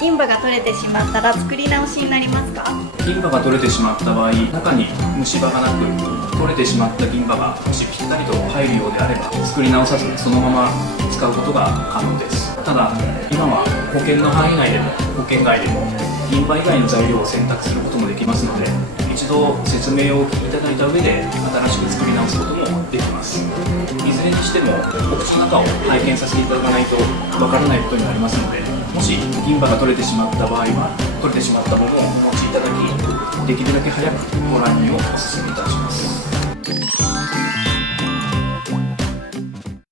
銀歯が取れてしまったら作り直しになりますか？銀歯が取れてしまった場合、中に虫歯がなく取れてしまった銀歯がもしぴったりと入るようであれば、作り直さずそのまま使うことが可能です。ただ今は保険の範囲内でも保険外でも銀歯以外の材料を選択することもできますので、一度説明をお聞きいただいた上で新しく作り直すこともできます。いずれにしてもお口の中を拝見させていただかないとわからないことになりますので、もし銀歯が取れてしまった場合は取れてしまったものをお持ちいただき、できるだけ早くご来院をお勧めいたします。